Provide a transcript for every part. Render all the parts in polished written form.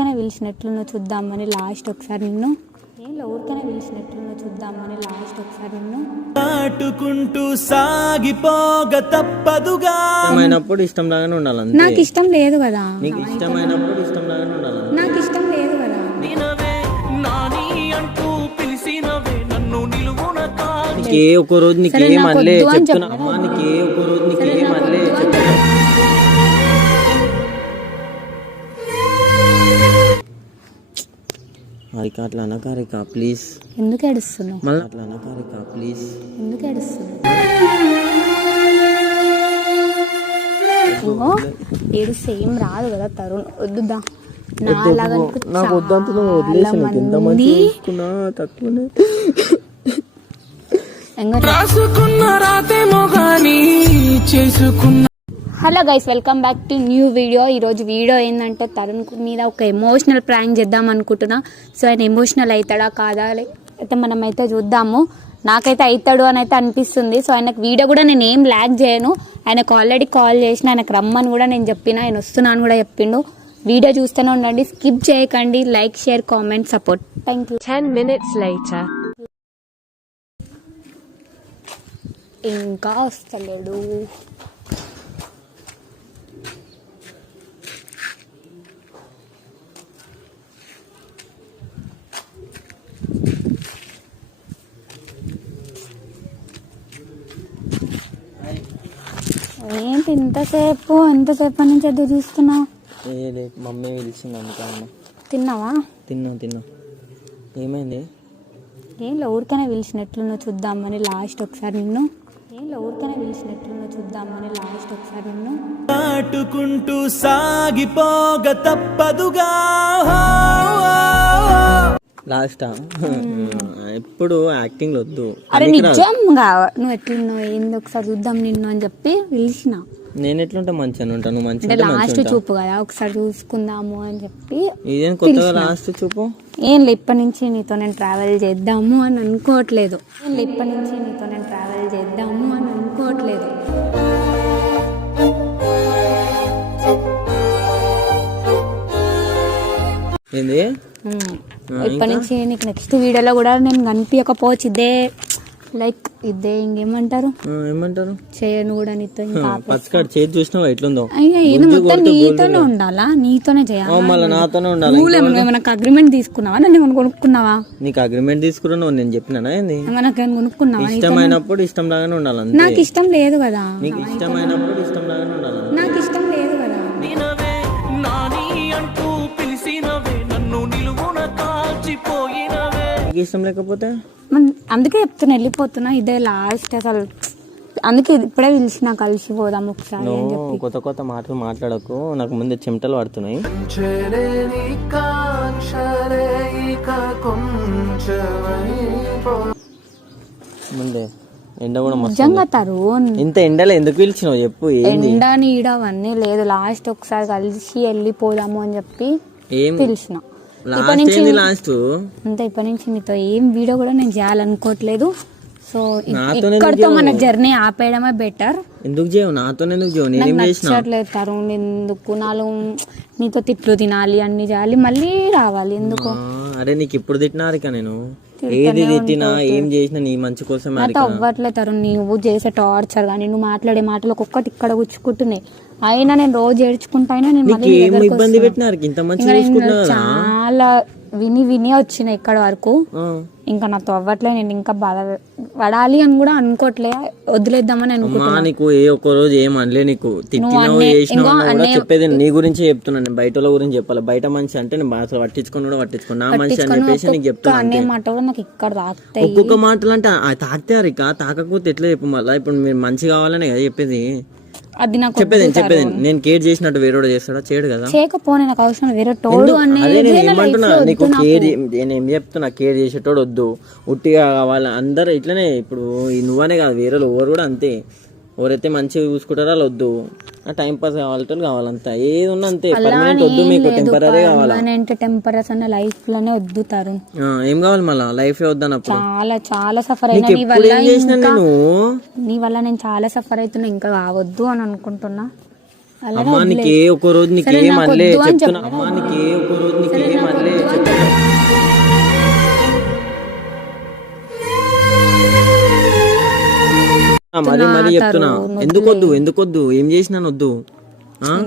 ఊరికనే పిలిచినట్లున్నా చూద్దామని లాస్ట్ ఒకసారి నిన్ను ఊరికనే పిలిచినట్లున్నా చూద్దామని లాస్ట్ ఒకసారి నిన్ను నాటుకుంటూ సాగిపోగ తప్పదుగా. ఇష్టమైనప్పుడు ఇష్టం లాగానే ఉండాలి. నాకు ఇష్టం లేదు కదా. నీకు ఇష్టమైనప్పుడు ఇష్టం లాగానే ఉండాలి. నాకు ఇష్టం లేదు కదా. నీకే ఒక రోజు నీకే మళ్ళీ చెప్తున్నా అమ్మా, నీకే ఒక రోజు నీకే మళ్ళీ చెప్తున్నా. హారిక అట్లా అనకారిక ప్లీజ్. ఎందుకు ఏడుస్తున్నావు? మళ్ళీ అట్లా అనకారిక ప్లీజ్. ఎందుకు ఏడుస్తున్నావు? ఏడుస్తే ఏం రాదు కదా తరుణ్, వద్దుదా. నాకు వద్దంతా వదిలేసాను. ఎంత మంది తక్కువనే hello guys, welcome back to new video. ఈరోజు వీడియో ఏంటంటే తరుణ్ మీద ఒక ఎమోషనల్ ప్రాంక్ చేద్దాం అనుకుంటున్నా. సో ఆయన ఎమోషనల్ అవుతాడా కాదా అయితే మనమైతే చూద్దాము. నాకైతే అవుతాడు అని అయితే అనిపిస్తుంది. సో ఆయనకు వీడియో కూడా నేను ఏం ల్యాగ్ చేయను. ఆయనకు ఆల్రెడీ కాల్ చేసిన, ఆయనకు రమ్మని కూడా నేను చెప్పిన, ఆయన వస్తున్నాను కూడా చెప్పిండు. వీడియో చూస్తూనే ఉండండి, స్కిప్ చేయకండి. Like, share, comment, support. Thank you. 10 minutes later. ఇంకా వస్తలేడు. ఏంటి ఎంతసేపు నుంచి ఎదురు చూస్తున్నావు? మమ్మీ పిలిచింది అందుకని. తిన్నావా? తిన్నా. ఏమైంది? ఏం ఊరికనే పిలిచినట్లున్నా చూద్దామని లాస్ట్ ఒకసారి నిన్ను నాటుకుంటూ సాగిపోగ తప్పదుగా. లాస్ట్ ఎప్పుడు యాక్టింగ్ వద్దు. అరే నిజంగా నువ్వు ఎట్లున్నావు ఏంది ఒకసారి చూద్దాం నిన్ను అని చెప్పి పిలిచిన. నేను ఎట్లుంటా మంచిగా ఉంటాను. మంచిగా లాస్ట్ చూపు కదా, ఒకసారి చూసుకుందాము అని చెప్పి. ఇదేం కొత్తగా లాస్ట్ చూపు? ఏం లే, ఇప్పటి నుంచి నీతో నేను ట్రావెల్ చేద్దాము అని అనుకోవట్లేదు. ఏంది? ఇప్పటి నుంచి నీకు నెక్స్ట్ వీడియోలో కూడా నేను కనిపించకపోవచ్చు. ఇదే ఇంకేమంటారు చేయను కూడా నీతో. చేతి చూసినావా ఎట్లుందో? ఇది మొత్తం నీతోనే ఉండాలా? నీతోనే చేయాలి? మళ్ళీ నాతోనే ఉండాలి. ఏమైనా అగ్రిమెంట్ తీసుకున్నావా? నన్ను ఏమైనా కొనుక్కున్నావా? నీకు అగ్రిమెంట్ తీసుకున్నావు నేను చెప్పినా? ఏమైనా కొనుక్కున్నావా? ఇష్టమైనప్పుడు ఇష్టం లాగానే ఉండాలి. నాకు ఇష్టం లేదు కదా. నీకు ఇష్టమైనప్పుడు ఇష్టం లాగానే ఉండాలి. నాకు ఇష్టం లేదు కదా. ఇష్టం లేకపోతే అందుకే చెప్తున్నా, వెళ్ళిపోతున్నా. ఇదే లాస్ట్ అసలు. అందుకే ఇప్పుడే పిలిచిన, కలిసిపోదాం ఒకసారి అని చెప్పి. కొత్త మాటలు మాట్లాడకు, నాకు ముందే చెమటలు పడుతున్నాయి. ముందే ఎండ కూడా నిజంగా తరుణ్, ఇంత ఎండలో ఎందుకు పిలిచినావు చెప్పు? ఎండ నీడ అవన్నీ లేదు, లాస్ట్ ఒకసారి కలిసి వెళ్ళిపోదాము అని చెప్పి పిలిచిన. ఇప్పటి నుంచి నీతో ఏం వీడియో కూడా నేను చేయాలనుకోవట్లేదు. సో ఇక్కడితో మన జర్నీ ఆపేయడమే బెటర్. ఎందుకు చేయవు? నాతోనే ఎందుకు చేయవు? నేను నచ్చట్లేదు తరుణ్. ఎందుకు నీతో తిట్లు తినాలి, అన్ని చేయాలి, మళ్ళీ రావాలి ఎందుకు? అరే నీకు ఇప్పుడు తిట్టినారిక నేను ఏది తిట్టినా ఏం చేసినా నీ మంచి కోసం అవ్వట్లేదు తరుణ్. నువ్వు చేసే టార్చర్ కానీ నువ్వు మాట్లాడే మాటలు ఒక్కొక్కటి ఇక్కడ గుచ్చుకుంటున్నాయి. అయినా నేను రోజు ఏడ్చుకుంటా, చాలా విని వచ్చినాయి ఇక్కడ వరకు. ఇంకా నాతో అవ్వట్లే. నేను ఇంకా బాధ పడాలి అని కూడా అనుకోవట్లే, వదిలేద్దామని అనుకుంటున్నా. నీకు ఏ ఒక్క రోజు ఏం అనలే, నీకు చెప్పేది నీ గురించి చెప్తున్నా. నేను బయట గురించి చెప్పాలి. బయట మనిషి అంటే నేను అసలు పట్టించుకోను. నా మనిషి అని చెప్పేసి నీకు చెప్తున్నా. అనే మాట కూడా నాకు ఇక్కడ తాకుతాయి. ఒక్కొక్క మాటలు అంటే తాకుతారు ఇక. తాకపోతే ఎట్లా చెప్పు? మళ్ళీ ఇప్పుడు మీరు మంచి కావాలనే కదా చెప్పేది. అది నాకు చెప్పేది నేను కేర్ చేసినట్టు వేరేవాడు చేస్తాడా? చేయడు కదా. చేయకపోతే నాకు అవసరం వేరే తోడు ఏమంటున్నా నీకు కేర్. నేను ఏం చెప్తున్నా, కేర్ చేసేటోడు వద్దు, ఉట్టిగా కావాలి. అందరు ఇట్లనే. ఇప్పుడు నువ్వనే కాదు, వేరే ఎవరు కూడా అంతే. ఎవరైతే మంచిగా చూసుకుంటారో వాళ్ళు వద్దు. టైం పాస్ కావాలంతా. ఏది ఉన్నా అంతే. పర్మనెంట్ వద్దు మీకు, టెంపరీ కావాలా? టెంపరీ అన్న లైఫ్ లోనే వద్దు తరుణ్. ఏం కావాలి మళ్ళీ లైఫ్ వద్దన్నప్పుడు? చాలా సఫర్ అయినా నీ వల్ల నేను చాలా సఫర్ అవుతున్నా. ఇంకా కావద్దు అని అనుకుంటున్నా. అమ్మా నీకే ఒక రోజు నీకే మళ్ళీ చెప్తున్నా. అమ్మా నీకే ఒక రోజు నీకే మరి మరి చెప్తున్నా. ఎందుకొద్దు ఏం చేసినా వద్దు.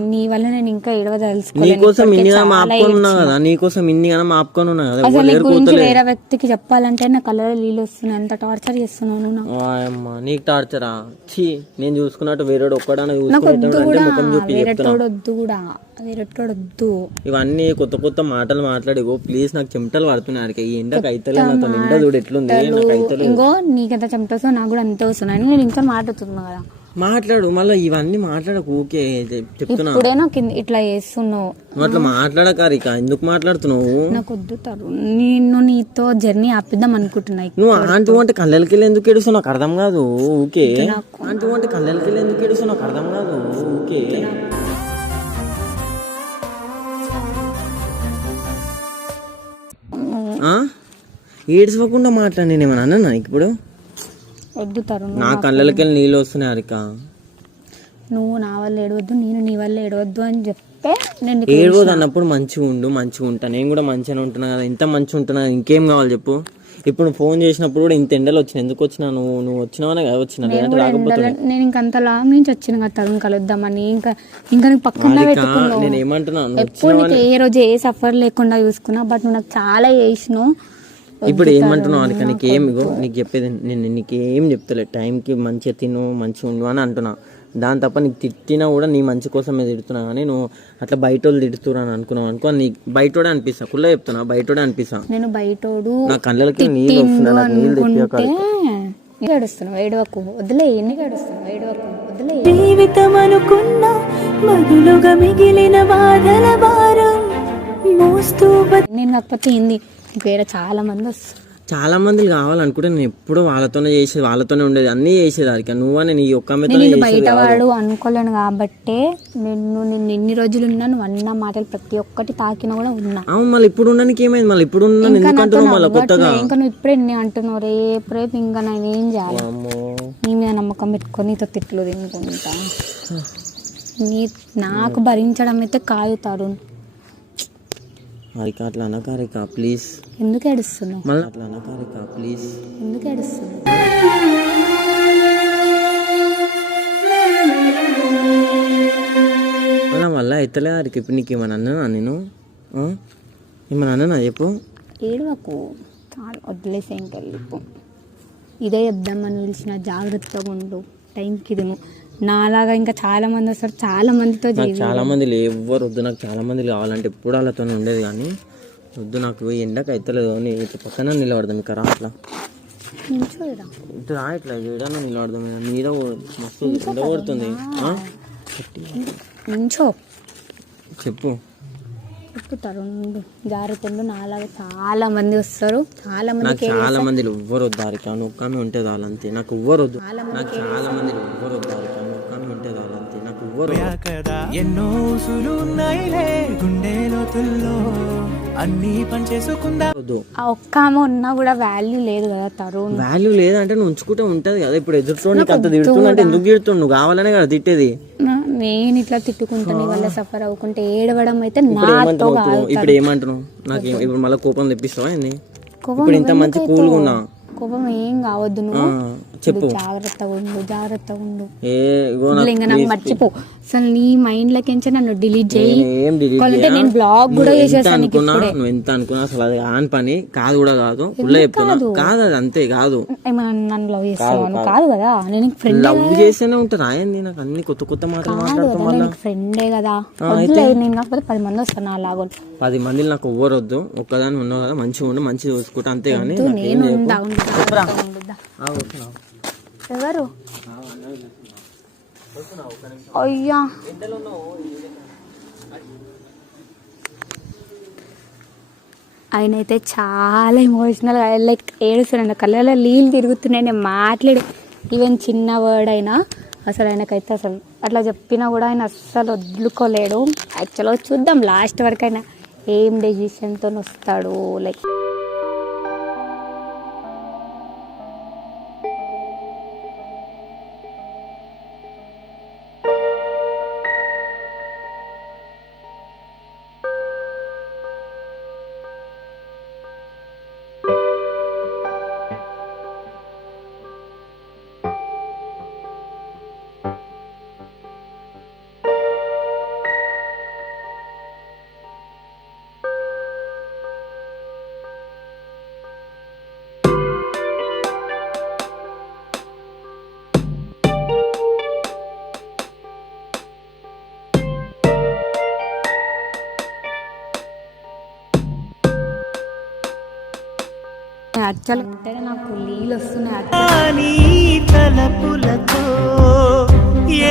నీ వల్ల నేను ఇంకా ఏడవదలుచుకోలేదు. నీకోసం ఇన్నిగా మాపుకొని ఉన్నా కదా, నీకోసం ఇన్నిగా మాపుకొని ఉన్నా కదా. అసలు నీ గురించి వేరే వ్యక్తికి చెప్పాలంటే నా కళ్ళలో నీళ్ళు వస్తున్నాయి. ఎంత టార్చర్ చేస్తున్నావు నువ్వు. నీకు టార్చరా? ఛీ, నేను చూసుకున్నట్టు వేరేడు ఒక్కడన్నా వేరేటోడొద్దు. ఇవన్నీ కొత్త కొత్త మాటలు మాట్లాడిగో ప్లీజ్. నాకు చెమటలు పడుతున్నాయి. ఈ ఎండకు అయితలే, నాతో నిండా చూడు ఎట్లుంది. ఇంకో నీకెంత చెమట వస్తుందో నాకు కూడా అంతే వస్తున్నాయి. నేను ఇంకా మాట్లాడుతున్నా కదా. మాట్లాడు మళ్ళీ ఇవన్నీ మాట్లాడకు. ఊకే చెప్తున్నా. ఇప్పుడే నాకు ఇట్లా చేస్తున్నావు. నువ్వు అట్లా మాట్లాడకారిక. ఎందుకు మాట్లాడుతున్నావు? నాకు వద్దు తరు. నేను నీతో జర్నీ ఆపిద్దాం అనుకుంటున్నా. నువ్వు ఆంటీ అంటే కళ్ళకి వెళ్ళి ఎందుకు ఏడుస్తావు నాకు అర్థం కాదు. ఊకే ఆంటీ అంటే కళ్ళకి వెళ్ళి ఎందుకు ఏడుస్తావు నాకు అర్థం కాదు. ఊకే ఏడ్చుకోకుండా మాట్లాడి నేను ఏమన్నా అన్నా ఇప్పుడు? వద్దు తరుణ్. నా కళ్ళకి వెళ్ళి నీళ్ళు వస్తున్నాయి హరిక. నువ్వు నా వల్ల ఏడవద్దు, నేను నీ వల్ల ఏడవద్దు అని చెప్తే నేను ఏడవద్దు అన్నప్పుడు మంచిగా ఉండు, మంచిగా ఉంటా. నేను కూడా మంచిగానే ఉంటున్నా కదా. ఇంత మంచిగా ఉంటున్నా, ఇంకేం కావాలి చెప్పు. ఇప్పుడు ఫోన్ చేసినప్పుడు కూడా ఇంత ఎండలు వచ్చినాయి. ఎందుకు వచ్చినా? నువ్వు వచ్చినావనే కదా వచ్చినా. నేను ఇంకా అంత లాంగ్ నుంచి వచ్చిన కదా తరుణ్ కలుద్దామని. ఇంకా నీకు పక్కన పెట్టుకున్నావు. నేను ఏమంటున్నాను, ఎప్పుడు నీకు ఏ రోజు ఏ సఫర్ లేకుండా చూసుకున్నా. బట్ నువ్వు నాకు చాలా చేసినావు. ఇప్పుడు ఏమంటున్నావు హరిక? నీకేమిగో నీకు చెప్పేది నేను నీకేం చెప్తలే. టైంకి మంచిగా తిను, మంచిగా ఉండు అని అంటున్నా. దాని తప్ప నీకు తిట్టినా కూడా నీ మంచి కోసమే తిడుతున్నా. కానీ నువ్వు అట్లా బయట వాళ్ళు తిడుతురా అని అనుకున్నావు అనుకో, నీకు బయటోడే అనిపిస్తా. కుళ్ళ చెప్తున్నా, బయటోడే అనిపిస్తా. నేను బయటోడు నా కళ్ళకి నీళ్ళు వస్తున్నాయి. నాకు నీళ్ళు తెప్పి ఏడుస్తున్నావు. ఏడవకు వదిలే. ఎన్ని ఏడుస్తున్నావు? ఏడవకు వదిలే. జీవితం అనుకున్న బదులుగా మిగిలిన బాధల భారం మోస్తూ నేను కాకపోతే ఏంది వేరే చాలా మంది వస్తారు. చాలా మంది కావాలనుకుంటే నేను ఎప్పుడు వాళ్ళతోనే చేసేది, వాళ్ళతోనే ఉండేది, అన్నీ చేసేది హరిక. నువ్వనే నీ ఒక్క నేను బయట వాడు అనుకోలేను కాబట్టి నేను ఎన్ని రోజులు ఉన్నా నువ్వు అన్న మాటలు ప్రతి ఒక్కటి తాకినా కూడా ఉన్నా. అవును, మళ్ళీ ఇప్పుడు ఉండడానికి ఏమైంది? మళ్ళీ ఇప్పుడు ఉన్నాను ఎందుకంటున్నావు మళ్ళీ కొత్తగా? ఇంకా నువ్వు ఇప్పుడే ఎన్ని అంటున్నావు. రేపు ఇంకా నేను ఏం చేయాలి? నీ మీద నమ్మకం పెట్టుకొని నీతో తిట్లు తినుకుంటా. నాకు భరించడం అయితే కాదు తరుణ్. హరిక అట్లా అనకారిక ప్లీజ్. ఎందుకు ఏడుస్తున్నావు? మళ్ళీ అట్లా అనకారిక ప్లీజ్. ఎందుకు ఏడుస్తున్నావు? మళ్ళీ అయితలే హరిక. ఇప్పుడు నీకు ఏమన్నా అన్నానా? నేను ఏమన్నా అన్నానా చెప్పు. ఏడవకు, వదిలేసే ఇంకా వెళ్ళిపో. ఇదే చెప్దామని పిలిచిన. జాగ్రత్తగా ఉండు, టైంకి తిను. నాలాగా ఇంకా చాలా మంది వస్తారు. చాలా మందితో చాలా మంది ఎవరు వద్దు. నాకు చాలా మంది కావాలంటే ఎప్పుడు వాళ్ళతో ఉండేది. కానీ వద్దు నాకు. ఎండకు అయితలేదు. ఇట్లా పక్కన నిలబడదాం. ఇక్కడ రా, అట్లా ఇటు రా, ఇట్లా ఏడన్నా నిలబడదాం. మీద మస్తు ఎండ కొడుతుంది. నుంచో చెప్పు. తరుణ్ జాగ్రత్త. నాలాగా చాలా మంది వస్తారు. చాలా మంది ఎవ్వరు వద్దు హరిక. నువ్వు ఒక్కమే ఉంటే వాళ్ళంతే. నాకు ఎవ్వరు వద్దు. నాకు చాలా మంది ఎవ్వరు వద్దు హరిక. నువ్వు ఒక్కమే ఉంటే వాళ్ళంతే. నాకు ఎవ్వరు ఎన్నో సులున్నాయిలే గుండె లోతుల్లో అన్ని పని చేసుకుందా. ఆ ఒక్క ఆమె ఉన్నా కూడా వాల్యూ లేదు కదా తరుణ్. వాల్యూ లేదంటే నువ్వు ఉంచుకుంటే ఉంటది కదా. ఇప్పుడు ఎదురుతో నీకు అంత తిడుతున్నా ఎందుకు తిడుతున్నావు? నువ్వు కావాలనే కదా తిట్టేది. నేను ఇట్లా తిట్టుకుంటా నీ వల్ల సఫర్ అవ్వకుంటే ఏడవడం అయితే నాతో కాదు. ఇప్పుడు ఏమంటున్నావు? నాకు ఇప్పుడు మళ్ళీ కోపం తెప్పిస్తావా? ఇప్పుడు ఇంత మంచి కూల్గా ఉన్నా. కోపం ఏం కావద్దు. నువ్వు చెప్పు. జాగ్రత్తగా ఉండు. ఇంకా నాకు మర్చిపో. అసలు నీ మైండ్ లకి నన్ను డిలీట్ చేయి. నేను బ్లాగ్ కూడా చేసేసాను. నువ్వు ఎంత అనుకున్నా అసలు అది ఆన్ పని కాదు కూడా కాదు. ఫుల్ చెప్తున్నా కాదు. అది అంతే కాదు. నన్ను లవ్ చేస్తాను కాదు కదా. నేను ఫ్రెండ్ లవ్ చేస్తేనే ఉంటాను. రాయండి నాకు అన్ని కొత్త కొత్త మాటలు మాట్లాడుతున్నా. ఫ్రెండే కదా. నేను కాకపోతే 10 మంది వస్తాను. నా లాగో 10 మంది నాకు ఎవ్వరు వద్దు. ఒక్కదాని ఉన్నావు కదా, మంచిగా ఉండి మంచిగా చూసుకుంటా అంతేగాని. ఎవరు? అయ్యా ఆయన అయితే చాలా ఎమోషనల్ లైక్ ఏడుస్తున్నాడు. కళ్ళలో నీళ్ళు తిరుగుతున్నాయి. నేను మాట్లాడే ఈవెన్ చిన్న వర్డ్ అయినా అసలు ఆయనకైతే అసలు అట్లా చెప్పినా కూడా ఆయన అస్సలు వదులుకోలేడు. యాక్చువల్గా చూద్దాం లాస్ట్ వరకు అయినా ఏం డెసిషన్తో వస్తాడు. లైక్ వస్తున్నాయి యాక్చువల్ అంటే నాకు నీళ్ళు వస్తున్నాయి నీ తలపులతో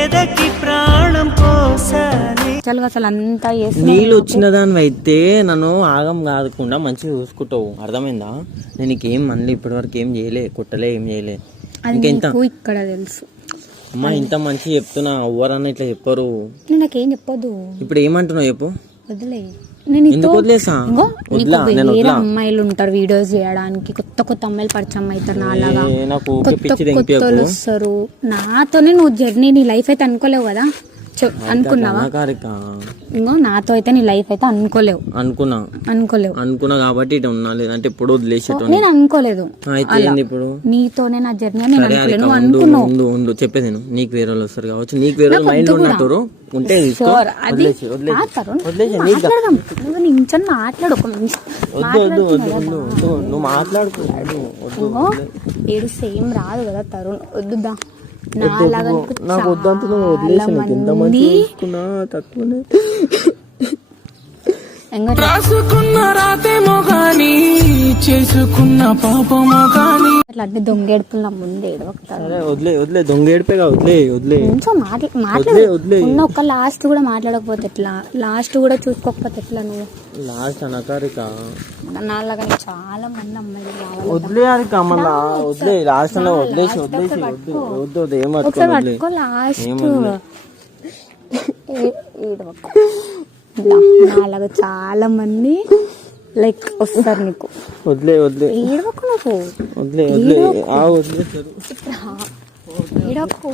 ఎదకి ప్రాణం పోసాలి. యాక్చువల్గా అసలు అంతా నీళ్ళు వచ్చిన దాని అయితే నన్ను ఆగం కాకుండా మంచిగా చూసుకుంటావు, అర్థమైందా? నేను నీకేం మళ్ళీ ఇప్పటి వరకు ఏం చేయలే, కొట్టలే, ఏం చేయలే. ఇంకెంత ఇక్కడ తెలుసు అమ్మా, ఇంత మంచి చెప్తున్నా, ఎవరన్నా ఇట్లా చెప్పరు. నాకేం చెప్పొద్దు. ఇప్పుడు ఏమంటున్నావు చెప్పు? వదిలే. నేను ఎందుకు వదిలేసా? వేరే అమ్మాయిలు ఉంటారు వీడియోస్ చేయడానికి, కొత్త కొత్త అమ్మాయిలు పరిచయం అవుతారు నాలాగా, నాకు కొత్త వస్తారు. నాతోనే నువ్వు జర్నీ నీ లైఫ్ అయితే అనుకోలేవు కదా, అనుకున్నావా? ఇంకో నాతో అయితే నీ లైఫ్ అయితే అనుకోలేవు. అనుకున్నా కాబట్టి ఇటు ఉన్నా, లేదంటే ఇప్పుడు వదిలేసేటో. నేను అనుకోలేదు ఇప్పుడు నీతోనే నా జర్నీ నేను అనుకోలేదు. నువ్వు అనుకున్నావు. చెప్పేది నీకు వేరే వాళ్ళు వస్తారు కావచ్చు, నీకు వేరే మైండ్ ఉన్నట్టు ఉంటే మాట్లాడు. ఒక నిమిషం నువ్వు మాట్లాడుతున్నాడు. ఏడు సేమ్ రాదు కదా తరుణ్, వద్దుదా. అట్లా దొంగేడుపులు నా ముందు వదిలే దొంగేడిపేగా, వదిలే ఒక లాస్ట్ కూడా మాట్లాడకపోతే ఎట్లా, లాస్ట్ కూడా చూసుకోకపోతే ఎట్లా? నువ్వు లాస్ట్ అనకారిక నాలాగా చాలా మంది అమ్మాయిలు కావాలి. వదిలే లాస్ట్ వదిలేసి నాలాగా చాలా మంది లైక్ వస్తారు నీకు. వదిలే ఏడవకు నువ్వు, ఏడవకు.